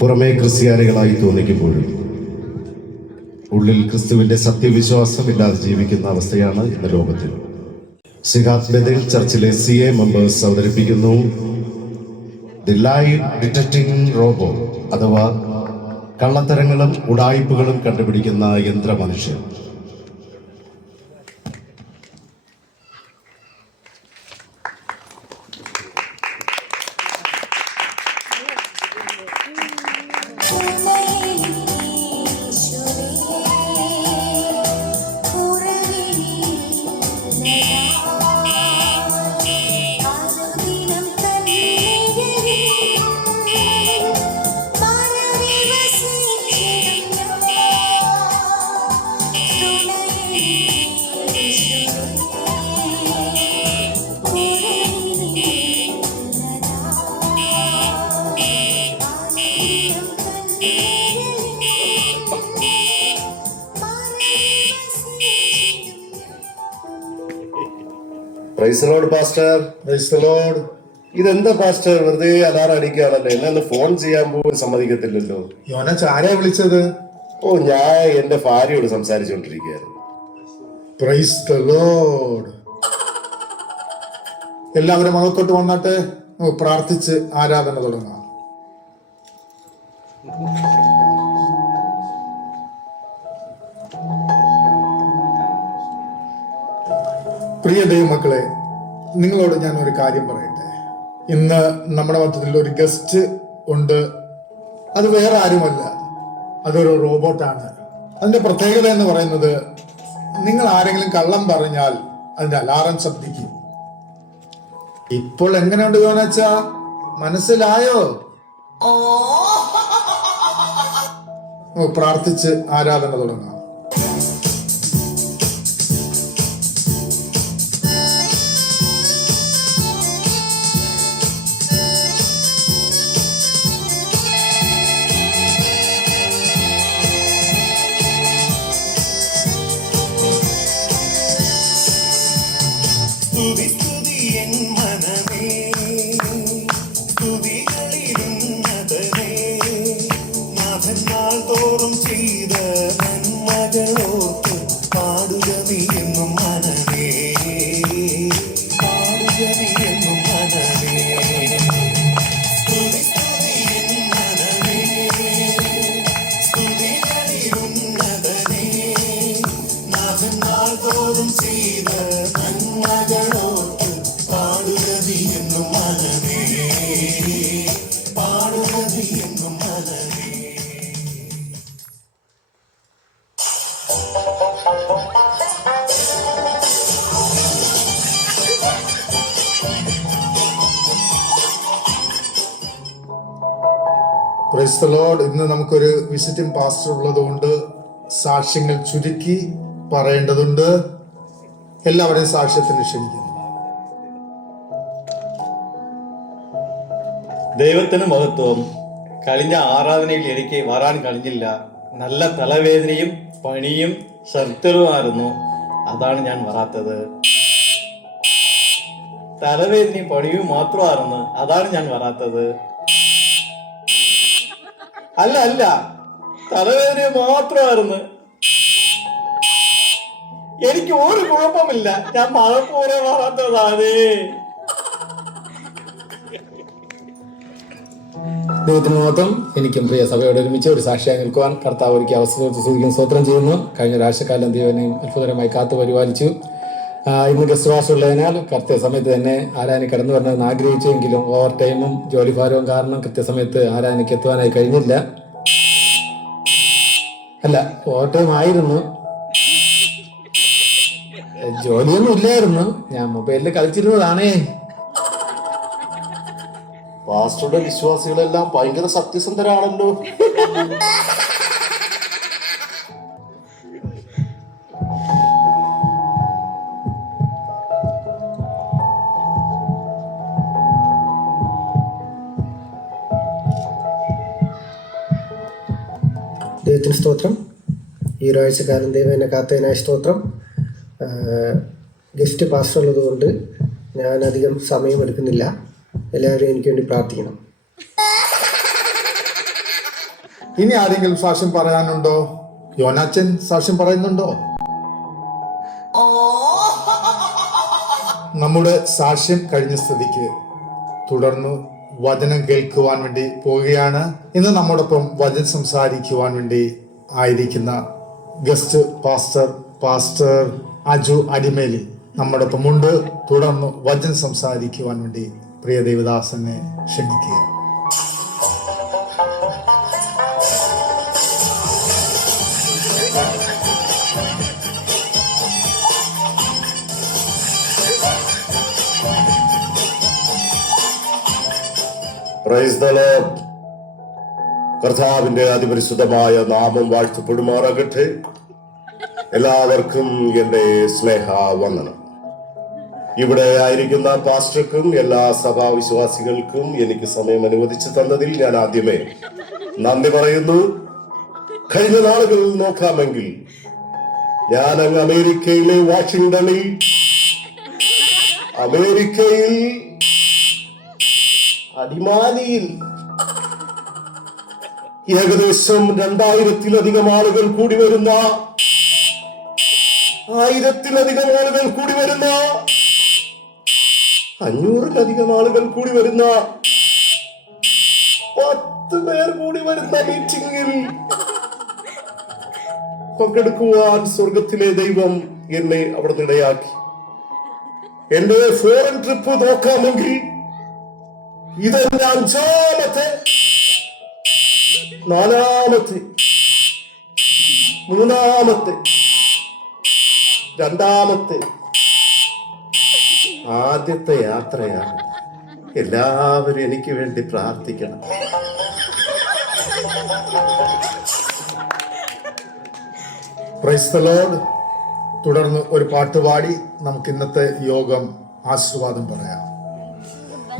പുറമേ ക്രിസ്ത്യാനികളായി തോന്നിക്കുമ്പോഴും ഉള്ളിൽ ക്രിസ്തുവിന്റെ സത്യവിശ്വാസമില്ലാതെ ജീവിക്കുന്ന അവസ്ഥയാണ് ഇന്ന് ലോകത്തിൽ. സിഹാത്ത് ബെഥൽ ചർച്ചിലെ CA മെമ്പേഴ്സ് അവതരിപ്പിക്കുന്നു ദി ലൈവ് ഡിറ്റക്ടിംഗ് റോബോ, അഥവാ കള്ളത്തരങ്ങളും ഉടായിപ്പുകളും കണ്ടുപിടിക്കുന്ന യന്ത്രമനുഷ്യൻ. Praise the Lord pastor. Praise the Lord. ഇതെന്താ പാസ്റ്റർ, വെറുതെ അലാറം അടിക്കുകയാണല്ലോ, എന്നെ ഫോൺ ചെയ്യാൻ പോലും സമ്മതിക്കത്തില്ലല്ലോ. യോനച്ച് ആരെയാ വിളിച്ചത്? ഞാൻ എന്റെ ഭാര്യയോട് സംസാരിച്ചുകൊണ്ടിരിക്കുകയായിരുന്നു. Price the Lord. എല്ലാവരും അകത്തോട്ട് വന്നിട്ട് പ്രാർത്ഥിച്ച് ആരാധന തുടങ്ങാം. പ്രിയ ദൈവമക്കളെ, നിങ്ങളോട് ഞാൻ ഒരു കാര്യം പറയട്ടെ. ഇന്ന് നമ്മുടെ മധ്യത്തിൽ ഒരു ഗസ്റ്റ് ഉണ്ട്. അത് വേറെ ആരുമല്ല, അതൊരു റോബോട്ടാണ്. അതിന്റെ പ്രത്യേകത എന്ന് പറയുന്നത്, നിങ്ങൾ ആരെങ്കിലും കള്ളം പറഞ്ഞാൽ അതിന്റെ അലാറം ശബ്ദിക്കും. ഇപ്പോൾ എങ്ങനെയുണ്ട് യോനച്ചാ, മനസ്സിലായോ? പ്രാർത്ഥിച്ച് ആരാധന തുടങ്ങാം. തോറും ചെയ്ത നന്മകളോർത്ത് പാടുക നീ എന്നും മനമേ, പാടുക നീ എന്നും മനമേ. സ്തുതി സ്തുതി എൻ മനമേ, സ്തുതികളിലുന്നതനേ, നാഥൻ നാൾ തോറും ചെയ്ത നന്മകളോർത്ത് പാടുക നീ എന്നും മനമേ, പാടുക നീ എന്നും മനമേ. Price the Lord. ഇന്ന് നമുക്കൊരു വിസിറ്റിംഗ് പാസ്റ്റർ ഉള്ളതുകൊണ്ട് സാക്ഷ്യങ്ങൾ ചുരുക്കി പറയേണ്ടതുണ്ട്. എല്ലാവരെയും സാക്ഷ്യത്തിന് ക്ഷണിക്കുന്നു. ദൈവത്തിന് മഹത്വം. കഴിഞ്ഞ ആരാധനയിൽ എനിക്ക് വരാൻ കഴിഞ്ഞില്ല. നല്ല തലവേദനയും പണിയും ശക്തരുമായിരുന്നു, അതാണ് ഞാൻ വരാത്തത്. തലവേദനയും പണിയും മാത്രമായിരുന്നു, അതാണ് ഞാൻ വരാത്തത്. അല്ല, തലവേദന മാത്രമായിരുന്നു. എനിക്ക് ഒരു കുഴപ്പമില്ല, ഞാൻ മഴപ്പൂരെ വരാത്തതാണ്. ദൈവത്തിന് മഹത്വം. എനിക്കും പ്രിയ സഭയോട് ഒരുമിച്ച് ഒരു സാക്ഷിയായി നിൽക്കുവാൻ കർത്താവ് ഒരുക്കിയ അവസരത്തെ സ്തുതിക്കും സ്തോത്രം ചെയ്യുന്നു. കഴിഞ്ഞ ഒരാഴ്ചക്കാലം ദൈവനെയും അത്ഭുതകരമായി കാത്തു പരിപാലിച്ചു. ഇന്ന് ഗസ്റ്റ് ഹൗസ് ഉള്ളതിനാൽ കൃത്യസമയത്ത് തന്നെ ആരാധന കടന്നു വരണമെന്ന് ആഗ്രഹിച്ചെങ്കിലും ഓവർ ടൈമും ജോലിഭാരവും കാരണം കൃത്യസമയത്ത് ആരാധനയ്ക്ക് എത്തുവാനായി കഴിഞ്ഞില്ല. അല്ല, ഓവർ ടൈം ആയിരുന്നു, ജോലിയൊന്നും ഇല്ലായിരുന്നു, ഞാൻ മൊബൈലിൽ കളിച്ചിരുന്നതാണേ. പാസ്റ്ററുടെ വിശ്വാസികളെല്ലാം ഭയങ്കര സത്യസന്ധരാണല്ലോ. ദൈവത്തിന് സ്തോത്രം. ഈ ഒരാഴ്ചക്കാലം ദൈവം എന്നെ കാത്തതിനായ സ്തോത്രം. ഗസ്റ്റ് പാസ്റ്റർ ഉള്ളതുകൊണ്ട് ഞാൻ അധികം സമയമെടുക്കുന്നില്ല. എല്ലാവരും എനിക്ക് വേണ്ടി പ്രാർത്ഥിക്കണം. ഇനി ആരെങ്കിലും സാക്ഷ്യം പറയാനുണ്ടോ? യോനാച്ചൻ സാക്ഷ്യം പറയുന്നുണ്ടോ? നമ്മുടെ സാക്ഷ്യം കഴിഞ്ഞ സ്ഥിതിക്ക് തുടർന്ന് വചനം കേൾക്കുവാൻ വേണ്ടി പോവുകയാണ്. ഇന്ന് നമ്മോടൊപ്പം വചനം സംസാരിക്കുവാൻ വേണ്ടി ആയിരിക്കുന്ന ഗസ്റ്റ് പാസ്റ്റർ അജു അടിമേലി നമ്മോടൊപ്പം ഉണ്ട്. തുടർന്ന് വചനം സംസാരിക്കുവാൻ വേണ്ടി പ്രിയ ദേവദാസനെ ക്ഷണിക്കുക. Praise the Lord. കർത്താവിന്റെ അതിപരിശുദ്ധമായ നാമം വാഴ്ത്തപ്പെടുമാറാകട്ടെ. എല്ലാവർക്കും എന്റെ സ്നേഹ വന്ദനം. ഇവിടെ ആയിരിക്കുന്ന പാസ്റ്റർക്കും എല്ലാ സഭാവിശ്വാസികൾക്കും എനിക്ക് സമയം അനുവദിച്ചു തന്നതിൽ ഞാൻ ആദ്യമേ നന്ദി പറയുന്നു. കഴിഞ്ഞ നാളുകൾ നോക്കാമെങ്കിൽ ഞാൻ അങ്ങ് അമേരിക്കയിലെ വാഷിംഗ്ടണിൽ അടിമാലിയിൽ ഏകദേശം 2000-ലധികം ആളുകൾ കൂടി വരുന്ന 1000-ലധികം ആളുകൾ കൂടി വരുന്ന 500-ലധികം ആളുകൾ കൂടി വരുന്ന 10 പേർ കൂടി വരുന്ന മീറ്റിംഗിൽ പങ്കെടുക്കുവാൻ സ്വർഗത്തിലെ ദൈവം എന്നെ അവിടെ ഇടയാക്കി. എന്റെ ഫോറിൻ ട്രിപ്പ് നോക്കാമെങ്കിൽ ഇതെന്റെ 5ാമത്തെ 4ാമത്തെ 3ാമത്തെ 2ാമത്തെ ആദ്യത്തെ യാത്രയാണ്. എല്ലാവരും എനിക്ക് വേണ്ടി പ്രാർത്ഥിക്കണം. Price the Lord. തുടർന്ന് ഒരു പാട്ടുപാടി നമുക്ക് ഇന്നത്തെ യോഗം ആശീർവാദം പറയാം.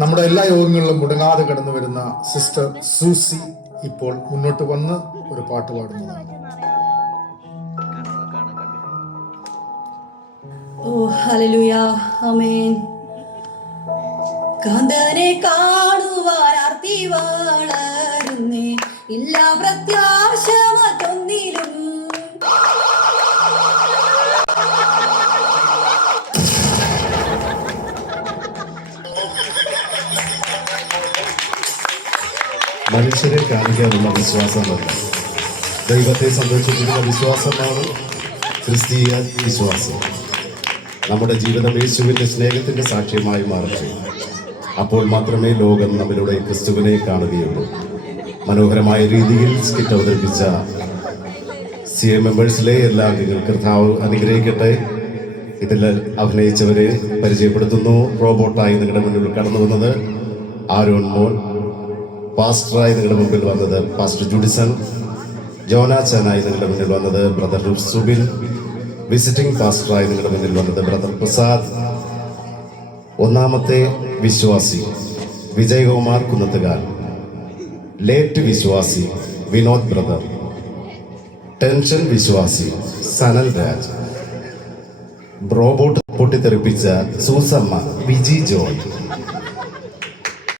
നമ്മുടെ എല്ലാ യോഗങ്ങളിലും മുടങ്ങാതെ കടന്നു വരുന്ന സിസ്റ്റർ സൂസി ഇപ്പോൾ മുന്നോട്ട് വന്ന് ഒരു പാട്ട് പാടുന്നതാണ്. ഓ ഹല്ലേലൂയ, ആമേൻ. കാന്തനെ കാണുവാൻ ആർത്തി വളരുന്നേ, ഇല്ല പ്രത്യാശ മറ്റൊന്നിലും. മനുഷ്യരെ കാണിക്കാനുള്ള വിശ്വാസമല്ല, ദൈവത്തെ സംരക്ഷിക്കുന്ന വിശ്വാസമാണ് ക്രിസ്തീയ വിശ്വാസം. നമ്മുടെ ജീവിതം യേശുവിന്റെ സ്നേഹത്തിന്റെ സാക്ഷ്യമായി മാറട്ടെ. അപ്പോൾ മാത്രമേ ലോകം നമ്മിലൂടെ ക്രിസ്തുവിനെ കാണുകയുള്ളൂ. മനോഹരമായ രീതിയിൽ സ്കിറ്റ് അവതരിപ്പിച്ച CA മെമ്പേഴ്സിലെ എല്ലാ അംഗങ്ങളും കർത്താവ് അനുഗ്രഹിക്കട്ടെ. ഇതിൽ അഭിനയിച്ചവരെ പരിചയപ്പെടുത്തുന്നു. റോബോട്ടായി നിങ്ങളുടെ മുന്നിൽ കടന്നു വന്നത് ആരോൺ മോൻ, പാസ്റ്ററായി നിങ്ങളുടെ മുമ്പിൽ വന്നത് പാസ്റ്റർ ജുഡിസൺ, ജോനാച്ചാനായി നിങ്ങളുടെ മുന്നിൽ വന്നത് ബ്രദർ സുബിൻ, വിസിറ്റിംഗ് പാസ്റ്ററായി നിങ്ങളുടെ മുന്നിൽ വന്നത് ബ്രദർ പ്രസാദ്, 1ാമത്തെ വിശ്വാസി വിജയകുമാർ കുന്നത്തുകാർ, ലേറ്റ് വിശ്വാസി വിനോദ് ബ്രദർ, ടെൻഷൻ വിശ്വാസി സനൽ രാജ്, റോബോട്ട് പൊട്ടിത്തെറിപ്പിച്ച സൂസമ്മ വിജി ജോയ്,